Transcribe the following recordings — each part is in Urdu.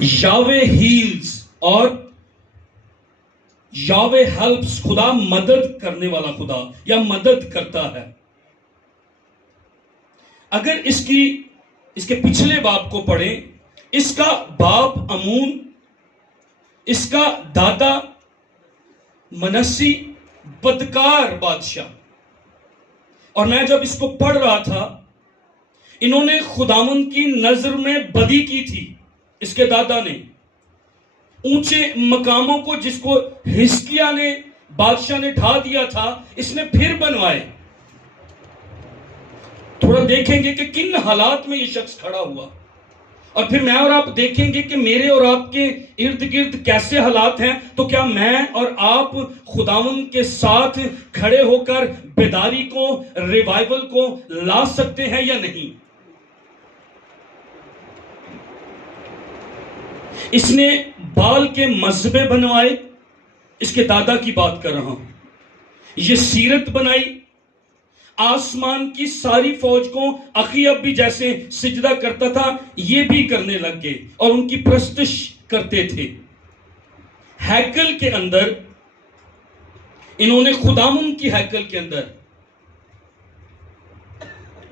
یاوے ہیلز اور یاوے ہیلپس، خدا مدد کرنے والا خدا یا مدد کرتا ہے۔ اگر اس کے پچھلے باپ کو پڑھیں، اس کا باپ امون، اس کا دادا منسی بدکار بادشاہ، اور میں جب اس کو پڑھ رہا تھا، انہوں نے خداوند کی نظر میں بدی کی تھی۔ اس کے دادا نے اونچے مقاموں کو جس کو حزقیہ نے بادشاہ نے ڈھا دیا تھا، اس نے پھر بنوائے۔ تھوڑا دیکھیں گے کہ کن حالات میں یہ شخص کھڑا ہوا، اور پھر میں اور آپ دیکھیں گے کہ میرے اور آپ کے ارد گرد کیسے حالات ہیں۔ تو کیا میں اور آپ خداوند کے ساتھ کھڑے ہو کر بیداری کو، ریوائول کو لا سکتے ہیں یا نہیں؟ اس نے بال کے مذبے بنوائے، اس کے دادا کی بات کر رہا ہوں۔ یہ سیرت بنائی، آسمان کی ساری فوج کو اخیب بھی جیسے سجدہ کرتا تھا یہ بھی کرنے لگ گئے اور ان کی پرستش کرتے تھے۔ ہیکل کے اندر انہوں نے خداوند کی ہیکل کے اندر،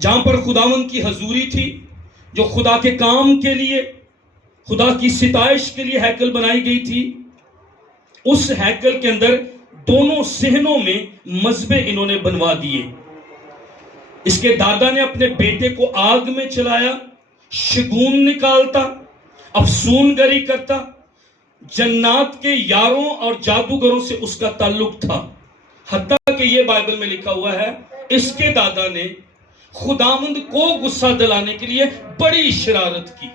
جہاں پر خداوند کی حضوری تھی، جو خدا کے کام کے لیے، خدا کی ستائش کے لیے ہیکل بنائی گئی تھی، اس ہیکل کے اندر دونوں صحنوں میں مذبے انہوں نے بنوا دیے۔ اس کے دادا نے اپنے بیٹے کو آگ میں چلایا، شگون نکالتا، افسون گری کرتا، جنات کے یاروں اور جادوگروں سے اس کا تعلق تھا۔ حتیٰ کہ یہ بائبل میں لکھا ہوا ہے، اس کے دادا نے خداوند کو غصہ دلانے کے لیے بڑی شرارت کی۔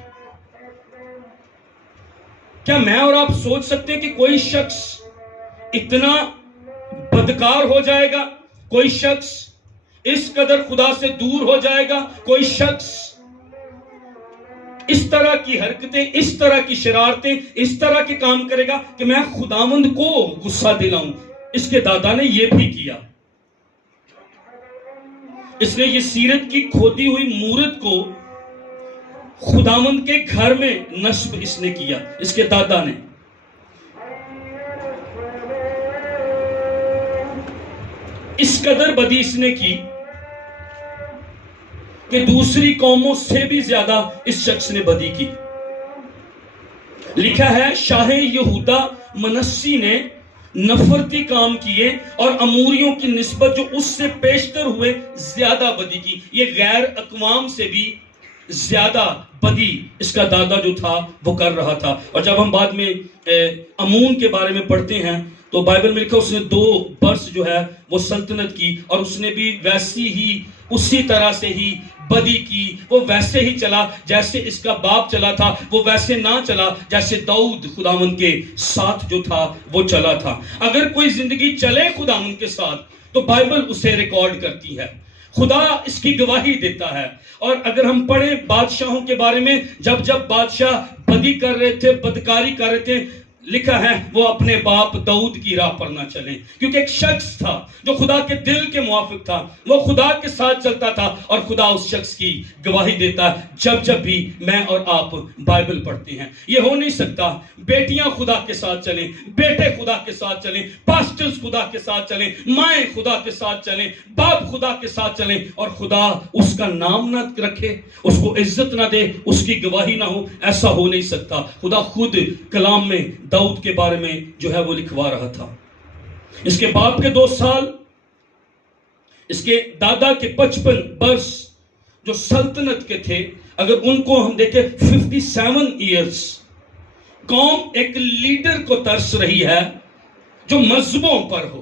کیا میں اور آپ سوچ سکتے ہیں کہ کوئی شخص اتنا بدکار ہو جائے گا؟ کوئی شخص اس قدر خدا سے دور ہو جائے گا؟ کوئی شخص اس طرح کی حرکتیں، اس طرح کی شرارتیں، اس طرح کے کام کرے گا کہ میں خداوند کو غصہ دلاؤں؟ اس کے دادا نے یہ بھی کیا۔ اس نے یہ سیرت کی کھودی ہوئی مورت کو خداوند کے گھر میں نصب اس نے کیا، اس کے دادا نے۔ اس قدر بدی اس نے کی کہ دوسری قوموں سے بھی زیادہ اس شخص نے بدی کی۔ لکھا ہے شاہ یہودا منسی نے نفرتی کام کیے اور اموریوں کی نسبت جو اس سے پیشتر ہوئے زیادہ بدی کی۔ یہ غیر اقوام سے بھی زیادہ بدی اس کا دادا جو تھا وہ کر رہا تھا۔ اور جب ہم بعد میں امون کے بارے میں پڑھتے ہیں تو بائبل میں لکھا اس نے 2 برس جو ہے وہ سلطنت کی، اور اس نے بھی ویسی ہی اسی طرح سے ہی بدی کی۔ وہ ویسے ہی چلا جیسے اس کا باپ چلا تھا، وہ ویسے نہ چلا جیسے داؤد خداوند کے ساتھ جو تھا وہ چلا تھا۔ اگر کوئی زندگی چلے خداوند کے ساتھ تو بائبل اسے ریکارڈ کرتی ہے، خدا اس کی گواہی دیتا ہے۔ اور اگر ہم پڑھیں بادشاہوں کے بارے میں، جب بادشاہ بدی کر رہے تھے، بدکاری کر رہے تھے، لکھا ہے وہ اپنے باپ داؤد کی راہ پر نہ چلیں، کیونکہ ایک شخص تھا جو خدا کے دل کے موافق تھا، وہ خدا کے ساتھ چلتا تھا، اور خدا اس شخص کی گواہی دیتا ہے جب بھی میں اور آپ بائبل پڑھتے ہیں۔ یہ ہو نہیں سکتا بیٹیاں خدا کے ساتھ چلیں، بیٹے خدا کے ساتھ چلیں، پاسٹرز خدا کے ساتھ چلیں، مائیں خدا کے ساتھ چلیں، باپ خدا کے ساتھ چلیں، اور خدا اس کا نام نہ رکھے، اس کو عزت نہ دے، اس کی گواہی نہ ہو۔ ایسا ہو نہیں سکتا۔ خدا خود کلام میں داؤد کے بارے میں جو ہے وہ لکھوا رہا تھا۔ اس کے باپ کے 2 سال، اس کے دادا کے 55 برس جو سلطنت کے تھے، اگر ان کو ہم دیکھیں 57 ایئرز، قوم ایک لیڈر کو ترس رہی ہے جو مذہبوں پر ہو،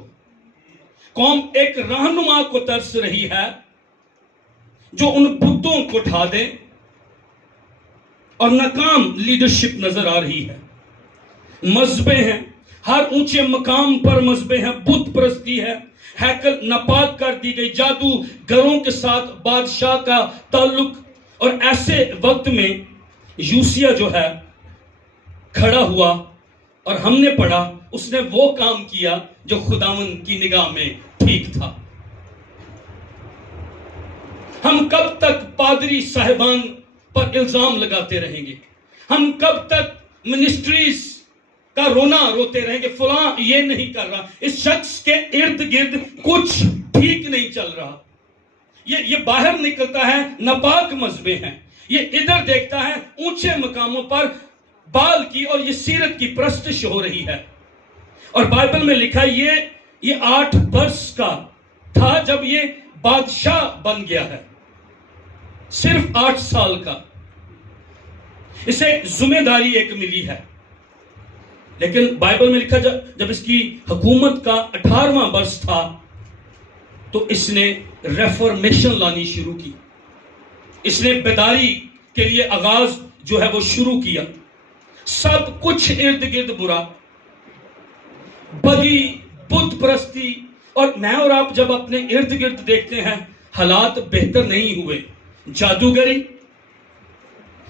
قوم ایک رہنما کو ترس رہی ہے جو ان بتوں کو ڈھا دے، اور ناکام لیڈرشپ نظر آ رہی ہے۔ مذہبیں ہیں، ہر اونچے مقام پر مذہبیں ہیں، بت پرستی ہے، ہیکل ناپاک کر دی گئی، جادوگروں کے ساتھ بادشاہ کا تعلق۔ اور ایسے وقت میں یوسیہ جو ہے کھڑا ہوا، اور ہم نے پڑھا اس نے وہ کام کیا جو خداوند کی نگاہ میں ٹھیک تھا۔ ہم کب تک پادری صاحبان پر الزام لگاتے رہیں گے؟ ہم کب تک منسٹریز کا رونا روتے رہیں کہ فلاں یہ نہیں کر رہا، اس شخص کے ارد گرد کچھ ٹھیک نہیں چل رہا، یہ باہر نکلتا ہے ناپاک مذہبیں ہیں، یہ ادھر دیکھتا ہے اونچے مقاموں پر بال کی اور یہ سیرت کی پرستش ہو رہی ہے۔ اور بائبل میں لکھا یہ 8 برس کا تھا جب یہ بادشاہ بن گیا ہے، صرف 8 سال کا، اسے ذمہ داری ایک ملی ہے۔ لیکن بائبل میں لکھا جب اس کی حکومت کا 18واں برس تھا تو اس نے ریفارمیشن لانی شروع کی، اس نے بیداری کے لیے آغاز جو ہے وہ شروع کیا۔ سب کچھ ارد گرد برا، بدی، بت پرستی، اور میں اور آپ جب اپنے ارد گرد دیکھتے ہیں حالات بہتر نہیں ہوئے، جادوگری،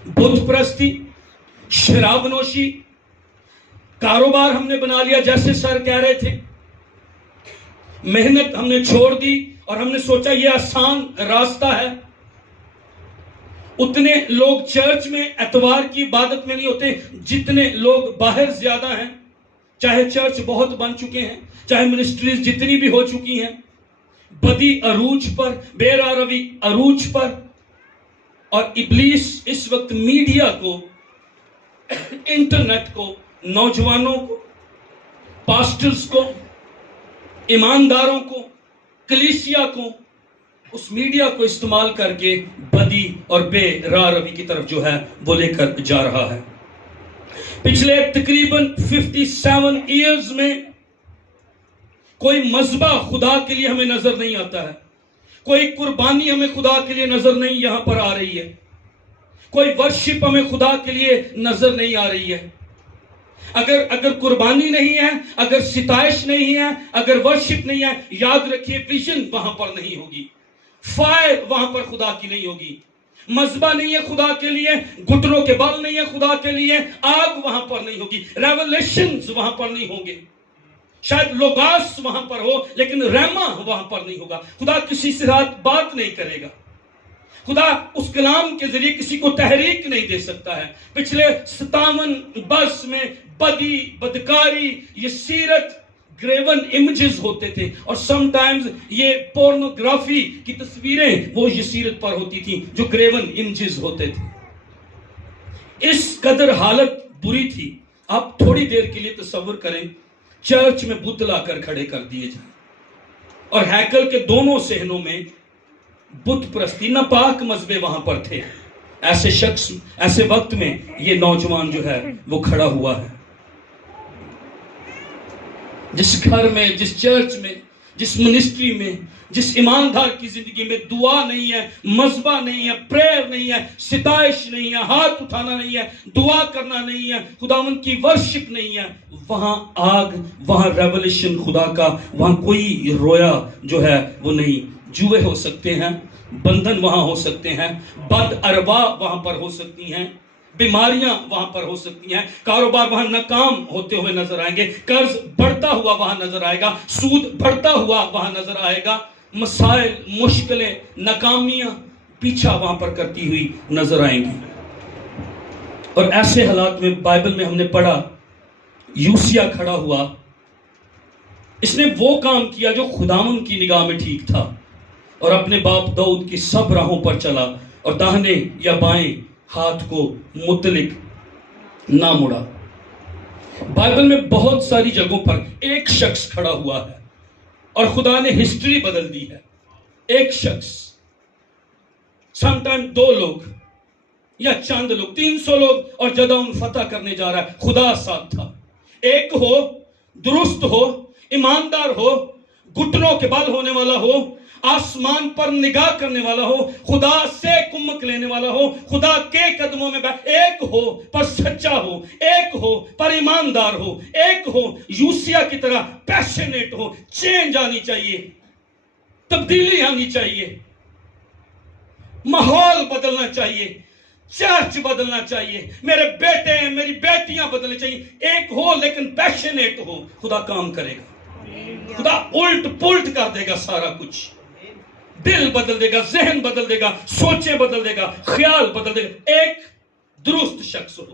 بت پرستی، شراب نوشی، کاروبار ہم نے بنا لیا جیسے سر کہہ رہے تھے، محنت ہم نے چھوڑ دی اور ہم نے سوچا یہ آسان راستہ ہے۔ اتنے لوگ چرچ میں اتوار کی عبادت میں نہیں ہوتے جتنے لوگ باہر زیادہ ہیں، چاہے چرچ بہت بن چکے ہیں، چاہے منسٹریز جتنی بھی ہو چکی ہیں، بدی عروج پر، بے روی عروج پر، اور ابلیس اس وقت میڈیا کو، انٹرنیٹ کو، نوجوانوں کو، پاسٹرز کو، ایمانداروں کو، کلیسیا کو، اس میڈیا کو استعمال کر کے بدی اور بے روی کی طرف جو ہے وہ لے کر جا رہا ہے۔ پچھلے تقریباً 57 ایئرز میں کوئی مذبح خدا کے لیے ہمیں نظر نہیں آتا ہے، کوئی قربانی ہمیں خدا کے لیے نظر نہیں یہاں پر آ رہی ہے، کوئی ورشپ ہمیں خدا کے لیے نظر نہیں آ رہی ہے۔ اگر قربانی نہیں ہے، اگر ستائش نہیں ہے، اگر ورشپ نہیں ہے، یاد رکھیے ویژن وہاں پر نہیں ہوگی، فائر وہاں پر خدا کی نہیں ہوگی، مذبح نہیں ہے خدا کے لیے، گھٹنوں کے بل نہیں ہے خدا کے لیے، آگ وہاں پر نہیں ہوگی، ریولیشنز وہاں پر نہیں ہوں گے، شاید لوگاس وہاں پر ہو لیکن ریما وہاں پر نہیں ہوگا، خدا کسی سے ساتھ بات نہیں کرے گا، خدا اس کلام کے ذریعے کسی کو تحریک نہیں دے سکتا ہے۔ پچھلے 57 برس میں بدی، بدکاری، یہ سیرت، گریون امیجز ہوتے تھے، اور سم ٹائمز یہ پورنوگرافی کی تصویریں وہ یہ سیرت پر ہوتی تھیں جو گریون امیجز ہوتے تھے۔ اس قدر حالت بری تھی، آپ تھوڑی دیر کے لیے تصور کریں چرچ میں بت لا کر کھڑے کر دیے جائیں اور ہیکل کے دونوں صحنوں میں بت پرستی، ناپاک مذہب وہاں پر تھے۔ ایسے شخص، ایسے وقت میں یہ نوجوان جو ہے وہ کھڑا ہوا ہے۔ جس گھر میں، جس چرچ میں، جس منسٹری میں، جس ایماندار کی زندگی میں دعا نہیں ہے، مذبح نہیں ہے، پریئر نہیں ہے، ستائش نہیں ہے، ہاتھ اٹھانا نہیں ہے، دعا کرنا نہیں ہے، خداوند کی ورشپ نہیں ہے، وہاں آگ، وہاں ریولیشن خدا کا، وہاں کوئی رویا جو ہے وہ نہیں۔ جوئے ہو سکتے ہیں، بندھن وہاں ہو سکتے ہیں، بد ارواح وہاں پر ہو سکتی ہیں، بیماریاں وہاں پر ہو سکتی ہیں، کاروبار وہاں ناکام ہوتے ہوئے نظر آئیں گے، قرض بڑھتا ہوا وہاں نظر آئے گا، سود بڑھتا ہوا وہاں نظر آئے گا، مسائل، مشکلیں، ناکامیاں پیچھا وہاں پر کرتی ہوئی نظر آئیں گی۔ اور ایسے حالات میں بائبل میں ہم نے پڑھا یوسیا کھڑا ہوا، اس نے وہ کام کیا جو خداوند کی نگاہ میں ٹھیک تھا، اور اپنے باپ داؤد کی سب راہوں پر چلا اور داہنے یا بائیں ہاتھ کو متلک نہ مڑا۔ بائبل میں بہت ساری جگہوں پر ایک شخص کھڑا ہوا ہے اور خدا نے ہسٹری بدل دی ہے۔ ایک شخص، سم ٹائم 2 لوگ یا چند لوگ، 300 لوگ اور جدعون فتح کرنے جا رہا ہے، خدا ساتھ تھا۔ ایک ہو، درست ہو، ایماندار ہو، گھٹنوں کے بل ہونے والا ہو، آسمان پر نگاہ کرنے والا ہو، خدا سے کمک لینے والا ہو، خدا کے قدموں میں ایک ہو پر سچا ہو، ایک ہو پر ایماندار ہو، ایک ہو یوسیا کی طرح پیشنیٹ ہو۔ چینج آنی چاہیے، تبدیلی آنی چاہیے، ماحول بدلنا چاہیے، چرچ بدلنا چاہیے، میرے بیٹے میری بیٹیاں بدلنے چاہیے۔ ایک ہو لیکن پیشنیٹ ہو، خدا کام کرے گا، خدا الٹ پلٹ کر دے گا سارا کچھ، دل بدل دے گا، ذہن بدل دے گا، سوچیں بدل دے گا، خیال بدل دے گا۔ ایک درست شخص ہو۔